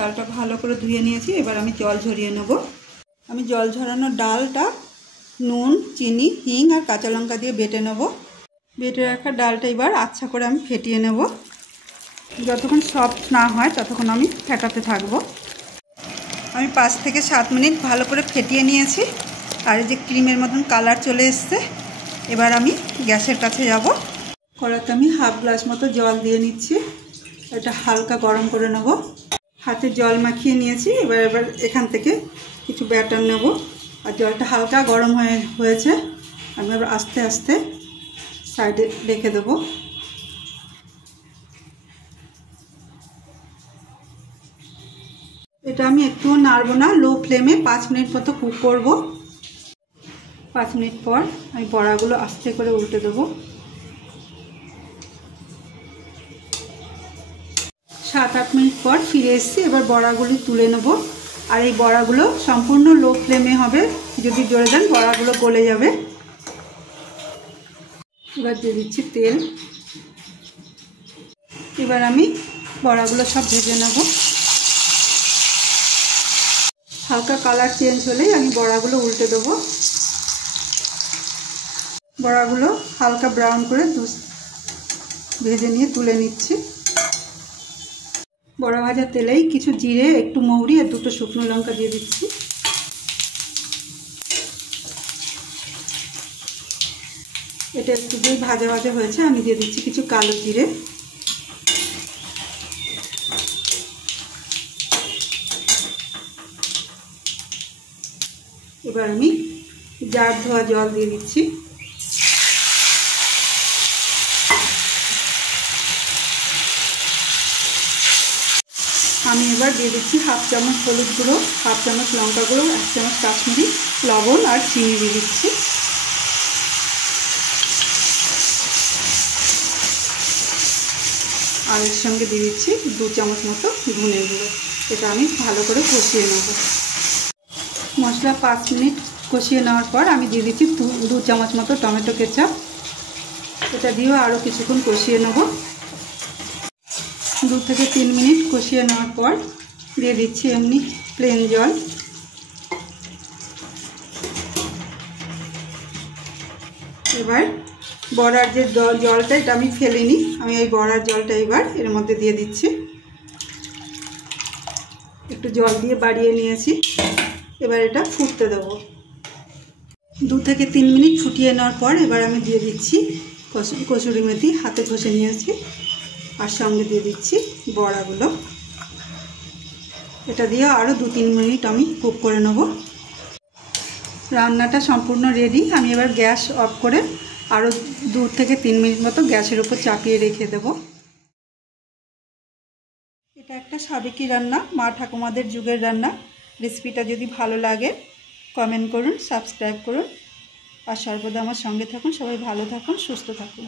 ডালটা ভালো করে ধুয়ে নিয়েছি। এবার আমি জল ঝরিয়ে নেব। আমি জল ঝরানো ডালটা নুন, চিনি, হিং আর কাঁচা লঙ্কা দিয়ে বেটে নেব। বেটে রাখা ডালটা এবার আচ্ছা করে আমি ফেটিয়ে নেব। যতক্ষণ সফট না হয় ততক্ষণ আমি ফেটাতে থাকবো। আমি 5 থেকে 7 মিনিট ভালো করে ফেটিয়ে নিয়েছি। আর এই যে ক্রিমের মতন কালার চলে এসছে। এবার আমি গ্যাসের কাছে যাব। কড়াতে আমি হাফ গ্লাস মতো জল দিয়ে নিচ্ছি। এটা হালকা গরম করে নেব। হাতে জল মাখিয়ে নিয়েছি। এবার এখান থেকে কিছু ব্যাটার নেব। আর জলটা হালকা গরম হয়েছে। আমি এবার আস্তে আস্তে সাইডে রেখে দেবো। এটা আমি একটুও নাড়বো না, লো ফ্লেমে 5 মিনিট মতো কুক করব। 5 মিনিট পর আমি বড়াগুলো আস্তে করে উল্টে দেবো। 7-8 মিনিট পর ফিরে এসেছি। এবার বড়াগুলি তুলে নেব। আর এই বড়াগুলো সম্পূর্ণ লো ফ্লেমে হবে। যদি জোরে দেন বড়াগুলো গলে যাবে। এবার দিয়ে দিচ্ছি তেল। এবার আমি বড়াগুলো সব ভেজে নেব। হালকা কালার চেঞ্জ হলেই আমি বড়াগুলো উল্টে দেবো। বড়াগুলো হালকা ব্রাউন করে ভেজে নিয়ে তুলে নিচ্ছি। বড়া ভাজা তেলেই কিছু জিরে, একটু মৌরি আর 2টো শুকনো লঙ্কা দিয়ে দিচ্ছি। এটা একটু দিয়ে ভাজা ভাজা হয়েছে, আমি দিয়ে দিচ্ছি কিছু কালো জিরে। এবার আমি জার ধোয়া জল দিয়ে দিচ্ছি। আমি এবার দিয়ে দিচ্ছি হাফ চামচ হলুদ গুঁড়ো, হাফ চামচ লঙ্কা গুঁড়ো, 1 চামচ কাশ্মীরি লবণ আর চিনি দিয়ে দিচ্ছি। আর এর সঙ্গে দিয়ে দিচ্ছি 2 চামচ মতো ধনে গুঁড়ো। এটা আমি ভালো করে কষিয়ে নেব। মশলা 5 মিনিট কষিয়ে নেওয়ার পর আমি দিয়ে দিচ্ছি 2 চামচ মতো টমেটো কেচাপ। এটা দিয়েও আরও কিছুক্ষণ কষিয়ে নেব। 2 থেকে 3 মিনিট কষিয়ে নেওয়ার পর দিয়ে দিচ্ছি এমনি প্লেন জল। এবার বড়ার যে জলটা, এটা আমি ফেলিনি, আমি এই বড়ার জলটা এবার এর মধ্যে দিয়ে দিচ্ছি। একটু জল দিয়ে বাড়িয়ে নিয়েছি। এবার এটা ফুটতে দেবো। 2 থেকে 3 মিনিট ফুটিয়ে নেওয়ার পর এবার আমি দিয়ে দিচ্ছি কসুরি মেথি, হাতে ঘষে নিয়েছি। আর সঙ্গে দিয়ে দিচ্ছি বড়াগুলো। এটা দিয়ে আরও 2-3 মিনিট আমি কুক করে নেব। রান্নাটা সম্পূর্ণ রেডি। আমি এবার গ্যাস অফ করে আরও 2 থেকে 3 মিনিট মতো গ্যাসের উপর চাপিয়ে রেখে দেব। এটা একটা সাবেকি রান্না, মা ঠাকুমাদের যুগের রান্না। রেসিপিটা যদি ভালো লাগে কমেন্ট করুন, সাবস্ক্রাইব করুন আর সর্বদা আমার সঙ্গে থাকুন। সবাই ভালো থাকুন, সুস্থ থাকুন।